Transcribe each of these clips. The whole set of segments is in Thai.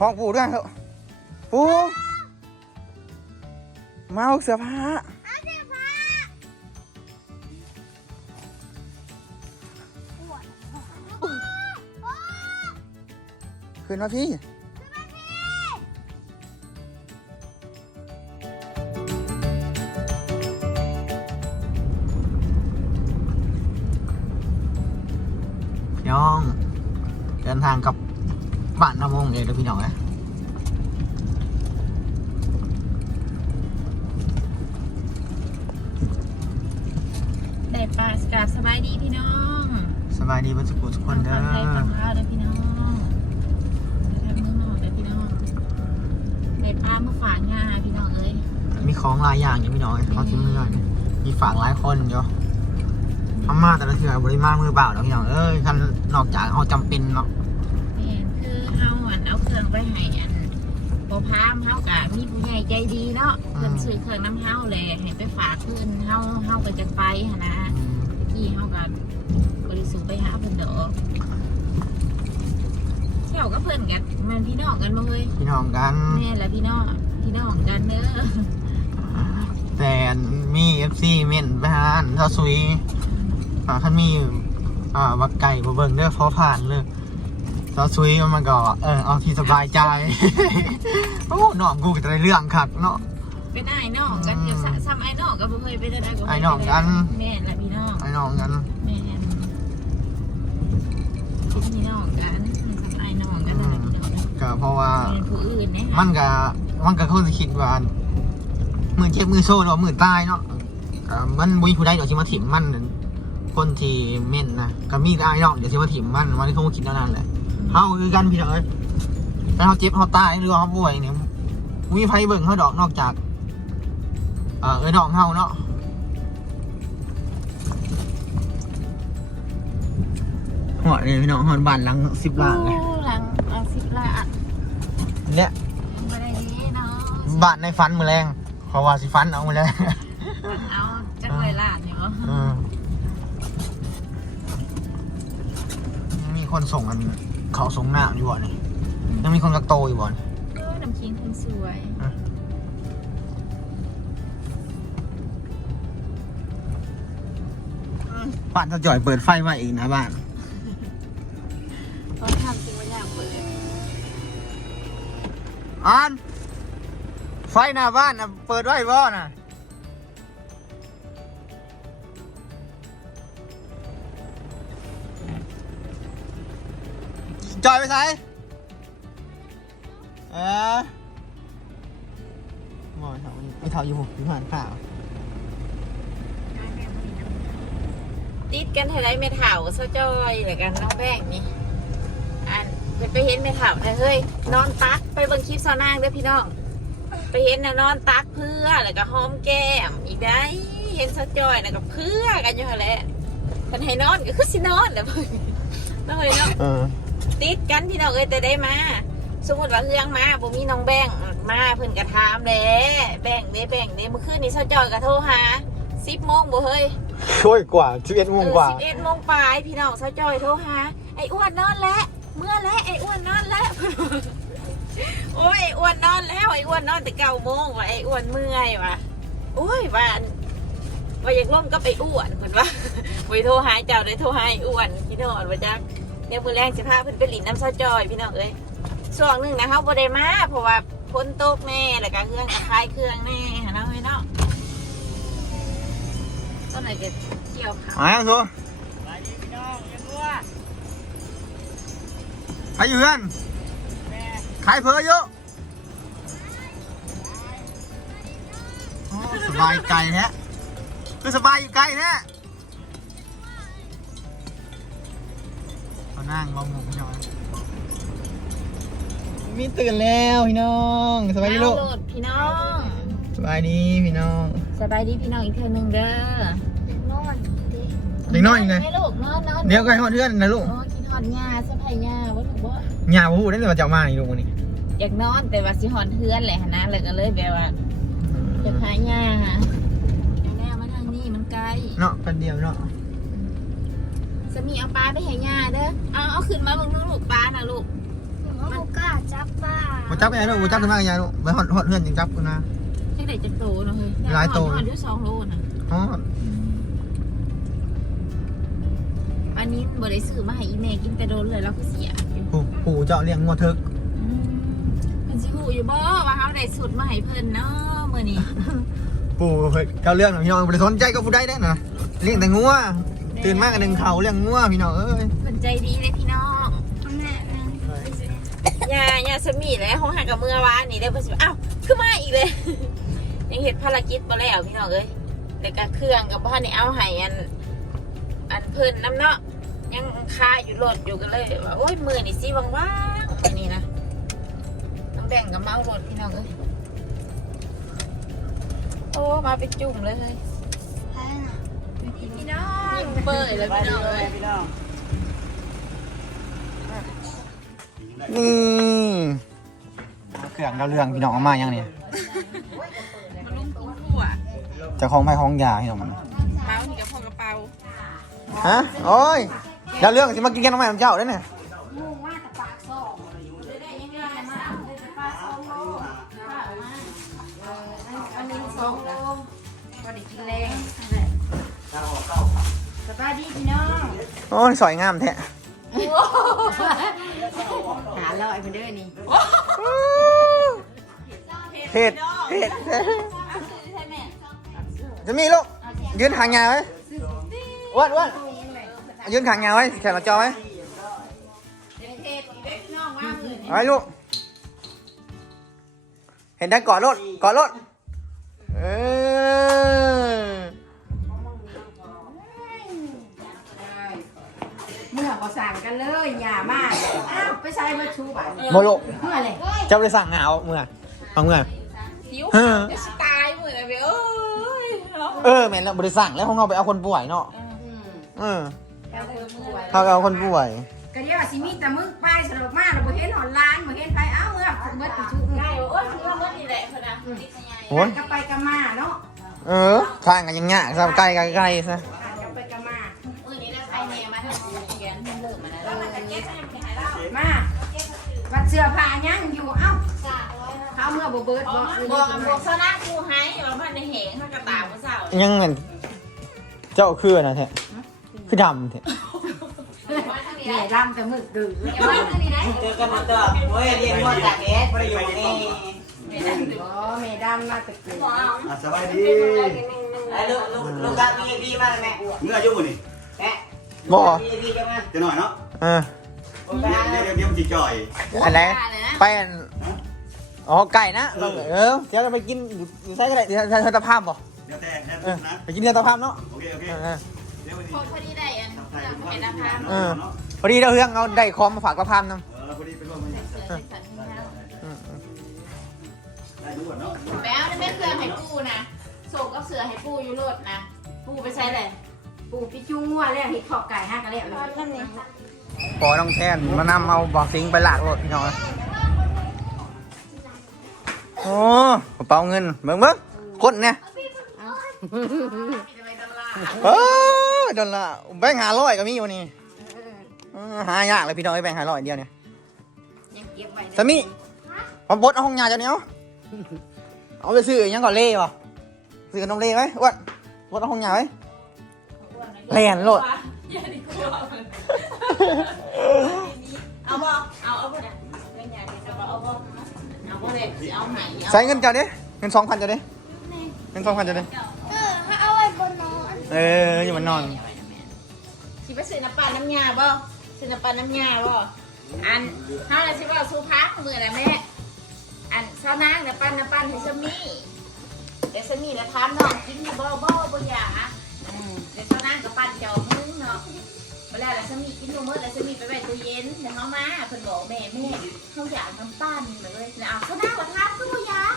ห้องปู่ด้วยเถอะปู่มาเอาเสื้อผ้าขึ้นมาพี่พี่ายดีเบรรสุกุทุกคนเด้ทำไทยอทำข้าวเด้อพี่น้องทำมือนอกเด้อพี่น้องได้ปลามาฝากงาพี่น้องเอ้ยมีของหลายอย่างอยู่พี่น้องเขาทิ้งเมื่อยมีฝากหลายคนอยู่ทำมาแต่ละเทือบริมามือเปล่าเนาะพี่น้องเอ้ยคันนอกจากเขาจำเป็นเนาะแม่นคือเฮาอันเอาเครื่องไปให้อันโปพามเฮากะมีผู้ใหญ่ใจดีเนาะเพิ่นซื้อเครื่องน้ำเฮาเลยให้ไปฝากเพิ่นเฮาเฮาก็จะไปหั่นนะอืมที่เฮาก็บริ สุทธิ์ไปหาเพิ่นดอกเที่ยวกับเพิ่นกันมันพี่น้องกันบ่เฮ้ยพี่น้องกัน แม่และพี่น้องพี่น้องกันเด้อแต่มีเอฟซีเม่นไปหาอันเท่าซุยอ่าท่านมี อ่าวักไก่บ่เบิ่งเด้อพอผ่านเลยเท่าซุยมันก็เออเอาที่สบายใจ โอ้น้องกูก็จะได้เรื่องคักเนาะ เป็นไอ้น้องกันเดี๋ยวสะซ้ำไอ้น้องก็บ่เคยไปได้ได้บ่เคยไอ้น้องกัน แม่และพี่น้อง ไอ้น้องกันแม่น เป็นพี่น้องกันซ้ำไอ้น้องกันนั่นแหละพี่น้องก็เพราะว่าเป็นผู้อื่นเนี่ยมันก็มันก็คนสิคิดว่ามือเจ็บมือโซ่หรือว่ามือตายเนาะก็มันบุญผู้ใดเดี๋ยวสิมาถิ่มมันคนที่เม่นนะก็มีได้เนาะเดี๋ยวสิมาถิ่มมันวันนี้เขาคิดเท่านั้นแหละเฮาคือกันพี่น้องเอ้ยถ้าเขาเจ็บเขาตายหรือว่าเขาป่วยเนี่ยมีไฟเบิ่งเขาดอกนอกจาก เออเอ้ยน้องเฮาเนาะ หอดเลยพี่น้องหอดบ้านหลังสิบล้านเลยโอ้หลังเอาสิบล้านเนี่ยบ่ได้ดีเนาะบ้านในฟันมือแรงเพราะว่าสิฟันเอามือแรงเอาจังเลยล้านอยู่อืมมีคนส่งกันเขาส่งหน้าอยู่บ่เนี่ยยังมีคนกักโตอยู่บ่เนี่ยเออน้ำคิงคนสวยบ้านจะจ่อยเปิดไฟไว้อีกนะบ้าน เขาทำจริงว่าอยากเปิดอ่านไฟหน้าบ้านนะเปิดไว้บ่น่ะจ่อยไปไหนเออหมอเท่านี้ไม่เท่าอยู่ผมอยู่ผ่านข่าวติดกันเท่าไรไม่เถ่าเซาจอยหรือกันน้องแบงนี่ อันเพิ่นไปเห็นไม่เถ่าเฮ้ยนอนตักไปเบิ่งคลิปซาวนางเด้อพี่น้อง ไปเห็นน่ะนอนตักเพื่อแล้วก็หอมแก้มอีกได้เห็นเซาจอยแล้วก็เพื่อกันอยู่หั่นแหละเพิ่นให้นอนก็คือสินอนแหล้วเพิ่นน้อยเนาะเออติดกันพี่น้องเอ้ยแต่ได้มาสมมติว่าเฮืองมาบ่มีน้องแบงมาเพิ่นก็ถามเด้แบงเด้แบงเด้เมื่อคืนนี้เช้าจอยก็โทรหา10โมงบ่เฮ้ย ช่วยกว่าชีวิตมุ่งกว่าเออ11โมงปลายพี่น้องเช้าจอยโทรหาไอ้อ้วนนอนแล้ว เมื่อแล้วไอ้อ้วนนอนแล้ว โอ้ยไอ้อ้วนนอนแล้วไอ้อ้วนนอนแต่เก้าโมงว่ะไอ้อ้วนเมื่อยว่ะโอ้ยว่าอันว่าอยากล่มก็ไปอ้วนเพิ่นว่าไปโทรหาเจ้าได้โทรหาไอ้อ้วนพี่น้องว่าจักเดี๋ยวมือแรงสิพาเพิ่นไปหลินน้ำซาจอยพี่น้องเอ้ยช่วงหนึ่งนะเขาบ่ได้มาเพราะว่าฝนโตกแน่แล้วก็เครื่องก็คลายเครื่องแน่หาเนาะเฮ้ยเนาะต้นไหนจะเกี่ยวขามาแล้วทัว ไปอยู่กันขายเพอเยอะโอ้สบายใจแท้คือสบายอยู่ไกลแท้เขานั่งมองหมูพี่น้องมีตื่นแล้วพี่น้องสบายดีลูกดาวน์โหลดพี่น้องสบายดีพี่น้องสบายดีพี่น้องอีกเทื่อหนึงเด้อนอนดิเด็กน้อยอีกไงให้ลูกนอนนอนเดี๋ยวก็ให้หอดเพื่อนนะลูกโอ้กินห อดหญ้าสะพายหญ้าว่าถูกบ่หยาพูดได้เลยว่าจะเอามานี่ลูกวันนี้อยากนอนแต่ว่าสิหอนเทือนแหละหั่นนะเลยก็เลยแบบว่าอยากหาหญ้าหาแน่มาทางนี้มันไกลเนาะกันเดียวเนาะสามีเอาปลาไปให้ย่าเด้อเอาเอาขึ้นมาเบิ่งนู่นลูกปลาน่ะลูกถึงเขาบอกกล้าจับป้าบ่จับยังไงลูกบ่จับขึ้นมายังไงลูกไปหอดหอดเพื่อนยังจับกูนะจักได้จักโตเนาะเฮ้ยหลายโตหอนอยู่สองโลนะอ๋อ บ่ได้ซื้อมาให้อีแม่กินแต่โดนเลยแล้วก็เสียอยู่ผู้ผู้เจ้าเลี้ยงงัวเถิกอืมมันสิฮู้อยู่บ่ว่าเฮาได้สุดมาให้เพิ่นเนาะมื้อนี้ปู่เฮ้ยเจ้าเรื่องน่ะพี่น้องบ่ได้สนใจก็ผู้ใดได้นะเลี้ยงแต่งัวตื่นมากกันหนึ่งเขาเลี้ยงงัวพี่น้องเอ้ยเพิ่นใจดีเลยพี่น้องแม่แม่ยายาสมีแล้วของหากับเมื่อวานนี่ได้อเพิ่นสิอ้าวขึ้นมาอีกเลย ยังเฮ็ดภารกิจบ่แล้วพี่น้องเอ้ยแล้วก็เครื่องกับบ่ทันได้เอาให้อันอันเพิ่นน้ำเนาะ ยังคาอยู่รถอยู่กันเลยว่าโอ้ยมือนี่สิว่างๆอันนี้นะน้องแบ่งกับเมารถพี่น้องเอ้ยโอ้มาเป็นจุ่มเลยเลยแพ้น่ะพี่น้องเปิดแล้วพี่น้องเอ้ยนี่เครื่องเจ้าเรื่องพี่น้องเอามายังนี่มาลุงกุ้งขั่วเจ้าของไผ่ของยาพี่น้องมันเมาส์นี่กับพอกระเป๋าฮะ โอ้ย เจ้าเรื่องสิมากินแกงน้ำมันของเจ้าได้เนี่ยมุ่งมากกับปากซอกได้ยังไงมาได้จะปลาสองโลข้าวมาเอออันนี้สองโลก็ได้กินแรงสบายดีพี่น้องโอ้ยสอยงามแท้หาลอยมาเด้อนี่เผ็ดเผ็ดจะมีลูกยืนหางยาวไว้อ้วนอ้วน ยืนหางยาวไว้แขนมาจอไว้เด็กเทศเด็กน้องว่ามือนี่ไว้ลูก เห็นได้กอดรถกอดรถเออเมื่อก็สั่งกันเลยอย่ามากอ้าวไปใช้มาชูบัตรโมโลเมื่อเลยเจ้าได้สั่งหาวเมื่อฟังเมื่อหิวเออจะตายมือนะเว้ยเอ้ยเนาะเออแม่นแล้วบริสั่งแล้วของเราไปเอาคนป่วยเนาะเออ เขาเอาคนป่วยก็เรียกว่าสิมีแต่มึงไปสรุปมาเราบ่เห็นหอนล้านบ่เห็นไปเอ้าเมื่อเมื่อไปชูได้โอ้ยคือว่าเมื่อนี่แหละคนนะโอ้ยก็ไปกันมาเนาะเออข้างกันยังเงี้ยซะใกล้ใกล้ใกล้ซะกันไปกันมามือนี้ได้ใครเนี่ยมาทำบุญแกนเลิกมาแล้วมันจะเก็บให้มันหายแล้วมาวัดเสื้อผ้ายังอยู่เอ้าเขาเมื่อบ่เบิดบ่บอกกับพวกซานากูให้ว่ามันในเหงถ้ากระตาผู้สาวยังเหมือนเจ้าคือนะแท้ คือดำแท้นี่ลำแต่มึกดื้อเจอกันมาตัวโอ้ยเรียนมอจากเอสประโยชน์นี่บ่แม่ดำมาแต่เกิดอะสบายดีไอ้ลูกลูกลูกกับมีพี่มาแม่เมื่ออายุนี่แม่บ่พี่พี่จะมาจะหน่อยเนาะเออโอ้เดี๋ยวเดี๋ยวเดี๋ยวมันจิจ่อยอะไรไปอันอ๋อไก่นะเราเออเดี๋ยวเราไปกินอยู่อยู่ใช่ก็ได้เดี๋ยวเธอตะภาพบ่เดี๋ยวแต่แค่เออนะไปกินเดี๋ยวตะภาพเนาะโอเคโอเค เออเออเดี๋ยววันนี้พอดีได้อันใส่จะเป็นน้ำพามเออพอดีเราเรื่องเอาได้คอมมาฝากตะภาพนำเออพอดีเป็นว่ามันเสือเป็นสันนิษฐานอืมอืมได้ดูก่อนเนาะแม้ไม่เคยให้ปูนะส่งกับเสือให้ปูอยู่รถนะ ปูไปใช้เลยปูปิจูงัวแล้วเฮ็ดขอบไก่ห้ากันแล้วเลยนั่นนี่พอต้องแทนมานำเอาบอกสิงไปหลากรถพี่น้องโอ้กระเป๋าเงินเบิ่งเบิ่งคนเนี่ยเออดอลลาร์แบงค์หาร้อยก็มีอยู่นี่เออหายากเลยพี่น้องไอ้แบงค์หาร้อยเดียวเนี่ยยังเก็บไว้สามีมาบดเอาห้องยาเจ้าเนี้ยเอาไปซื้ออยังก่อนเล่ป่ะซื้อขนมเล่ไหมอ้วนบดเอาห้องยาไหมแลนโลดเอาบ่เอาเอาบ่นะเรื่องใหญ่เอาบ่เอาบ่เอาบ่เลยเอาไหนเอาใช้เงินเจ้าดิเงินสองพันเจ้าดิเงินสองพันเจ้าดิเออถ้าเอาไว้บนนอน เอออยู่มันนอน สิไปซื้อน้ำปลาน้ำยาบ่ซื้อน้ำปลาน้ำยาบ่อันเฮาน่ะสิว่าสู้พักมื้อน่ะแม่ อันเช้านางน่ะปั้นน้ำปั้นให้ซะมีเดี๋ยวซะมีน่ะถามน้องกินอยู่บ่บ่บ่อยากเดี๋ยวเช้านางก็ปั้นจอกนึงเนาะเวลาแล้วซะมีกินบ่หมดแล้วซะมีไปไว้ตู้เย็นเดี๋ยวเฮามาเพิ่นบอกแม่แม่เฮาอยากน้ำปั้นเลยแล้วเอาเช้านางก็ถามคือบ่อยาก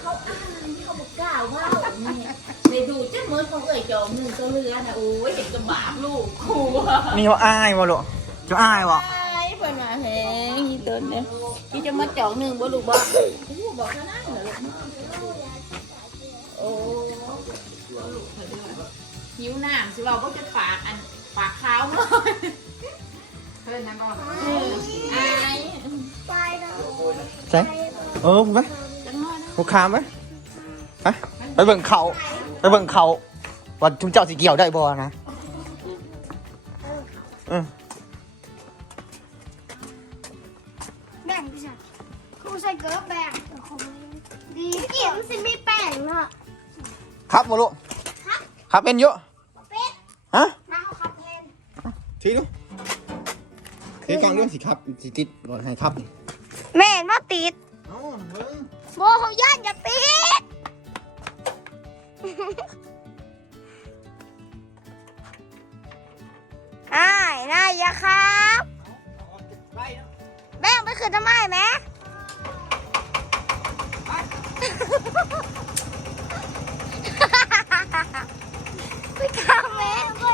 เขาอ่านเขาบอกกล่าวว่านี่ไปดูเจ้ามือ ของเอ่ยจอมหนึ่งตัวเรือนะโอ้ยเห็นกระบาดลูกครูอะนี่ว่าอายวะลูกจ้าอายวะไอ้เพิ่นมาแหงอีต้นเนี่ยพี่จะมาจอกหนึ่งบ่ลูกบ่โอ้บอกซะนะเหรอลูกโอ้หิวน้ำสิว่าบ่จะปากอันปากขาวเนาะเพิ่นนะบอกอายไปเนาะใช่เออไปลูกค้าไหมไปไปเบิ่งเขาไปเบิ่งเขา ว่าจุมเจ้าสีเกี่ยวได้บ่นะเออแบ่งไปจ้ะครูใส่เกลือแบ่งดีเกี่ยวมันสิมีแป้งเนาะครับบ่ลูกครับเป็นเยอะเป็ดฮะน้าเอาขับเพนทีดูทีกลางด้วยสิครับสิติดบ่ให้ครับแม่มาติดเอ้าเบิ่งโมเขาย่านอย่าติดายนายยะครับไปเนาะแบ่งไปคืนทำไมแม่ไปข้างแม่ไป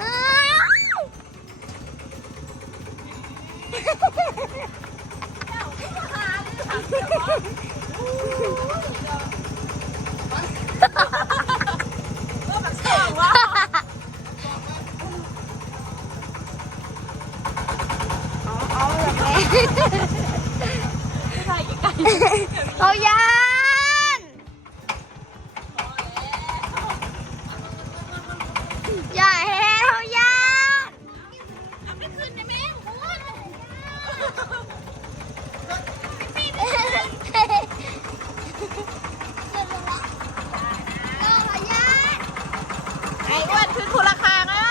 อ้าวเขายานอย่าแห่เขายาน เอาไปคืนได้ไหมโอ้ย ไอ้อ้วนขึ้นภูราคานะ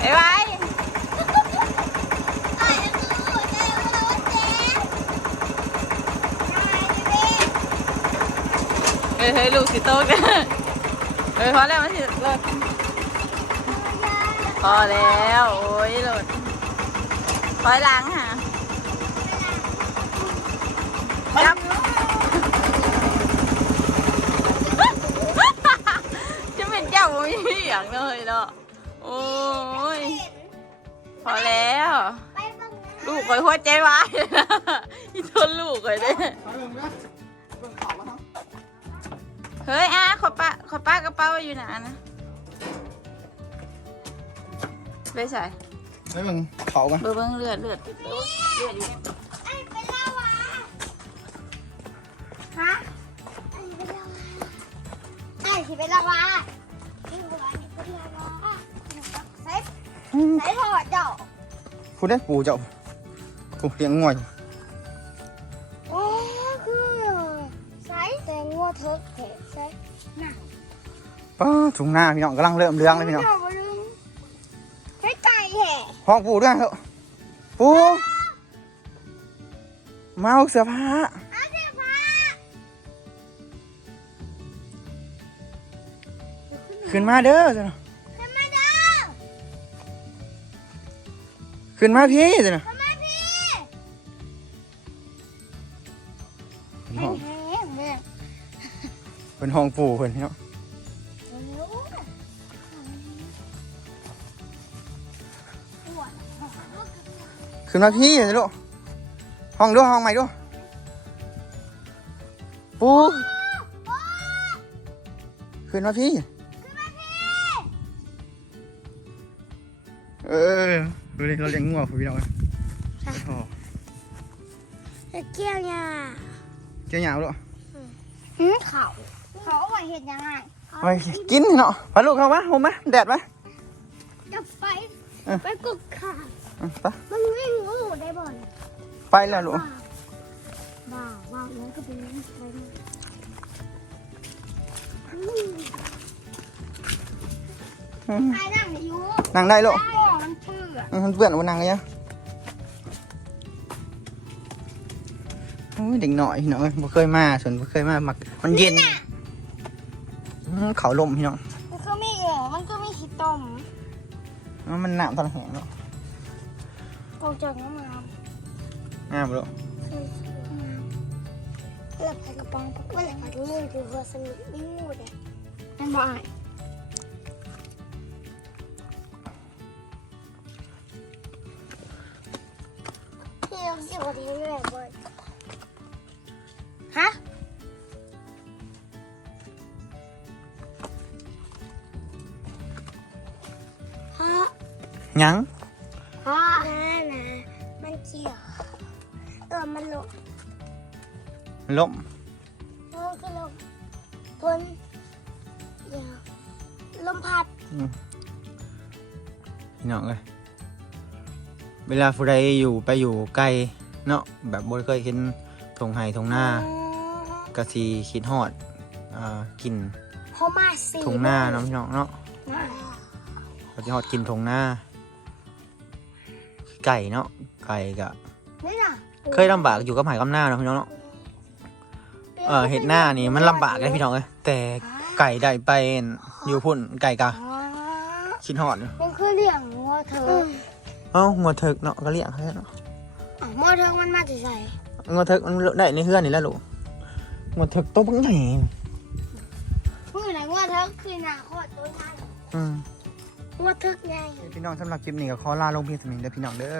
ไอ้ไว้เฮ้ยเฮ้ยลูกสิโตกันเฮ้ยพ อแล้วมันสิรถพอแล้ว โอ้ยรถถอยหลังค่ะจับจะเป็นเจ้าบ่มีอย่างเลยเนาะโอ้ยพอแล้ว ลูกคอยหัวใจวายนะอีทนลูกคอยเด้ เฮ้ยอาขอป้าขอป้ากระเป๋าไว้อยู่ไหนนะไปใส่ไปเบิ่งเขากันเบอร์เบิ้งเลือดเลือดเลือดอยู่นี่ไอ้เป็นลาวาฮะไอ้เป็นลาวาไอ้ที่เป็นลาวาไอ้หัวนี่เป็นลาวาใส่ใส่พอเจ้าพูดได้ปูเจ้าปูเลี้ยงง่อย ป้าถุงหน้าพี่น้องกำลังเริ่มเรื่องเลยพี่น้องบ่ลืมใส่ไก่แห่ห้องปูด้วยเถอะปูมาเอาเสื้อผ้าเอาเสื้อผ้าขึ้นมาเด้อจ้ะเนาะขึ้นมาเด้อขึ้นมาพี่จ้ะเนาะขึ้นมาพี่เป็นห้องแห้งแม่เป็นห้องปูเพิ่นพี่น้ ขึ้นมาพี่จ้ะลูกห้องดูห้องใหม่ดูปูขึ้นมาพี่ เออดูดิเราเลี้ยงงัวพี่น้องโอ้เกี่ยวเนี่ยเจ้าหยาบลูกหืมเขาเขาเอาไว้เห็นยังไงไปกินเนาะไปลูกเข้ามาโฮมมาแดดไหมจะไปเออไปกุกขา อืมไปมันวิ่งงูได้บ่อยไปแล้วลูก บ้าบ้าแล้วก็เป็นไปไอ้นั่งอยู่นั่งได้ลูกไอ้มันเปื่อนอืมมันเปื่อนมันนั่งเลยอะโอ้ยเด็กหน่อยพี่น้องเอ้ยบ่เคยมาส่วนบ่เคยมามักมันเย็นอืมเขาลมพี่น้องมันก็มีเหรอมันก็มีขี้ต้มอ๋อมันหนาวตอนแห้งเนาะ con trần nó mà à một độ. Ừ. Là phải gặp bằng với lại phải nghiêng từ vừa sang đi mua đấy em bỏ lại. Hả? Nhắn. ล้มลงก็ลงพ้นเดี๋ยวลมพัดพี่น้องเอ้ยเวลาผู้ใดอยู่ไปอยู่ไกลเนาะแบบบ่เคยเห็นทงไห้ทงหน้าก็สิคิดฮอดอ่ากินเขามาสีทงหน้าเนาะพี่น้องเนาะก็สิฮอดกินทงหน้า ไก่เนาะไก่ก็นี่น่ะเคยลำบากอยู่กับไห้กับหน้าเนาะพี่น้องเนาะ เออเห็ดหน้านี่มันลำบากเลยพี่น้องเอ้ยแต่ไก่ได้ไปอยู่พุ่นไก่กะอ๋อคิดฮอดอยู่มันคือเลี้ยงวัวเธอเอ้างัวเถิกเนาะก็เลี้ยงเขาเนาะอะวัวเธอมันมาจากไหนงัวเถิกมันได้ในเฮือนนี่แหละลูกงัวเถิกโตบังไหนมือไหนวัวเธอคือหนาโคตรตัวใหญ่อืม วัวเธอไงพี่น้องสำหรับคลิปนี้ก็ขอลาลงเพียงเท่านี้เด้อพี่น้องเด้อ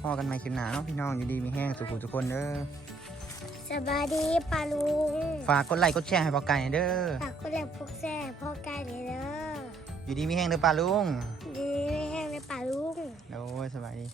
พอกันใหม่คลิปหน้าเนาะพี่น้องอยู่ดีมีแห้งสุขุทุกคนเด้อ สบายดีปลาลุง ฝากกดไลค์กดแชร์ให้ปอไก่เด้อ ฝากก็เรียกพวกแซ่พ่อไก่เลยเด้ออยู่ดีมีแห้งเด้อป้าลุง ดีไม่แห้งเลยปลาลุง โอ้ยสบายดี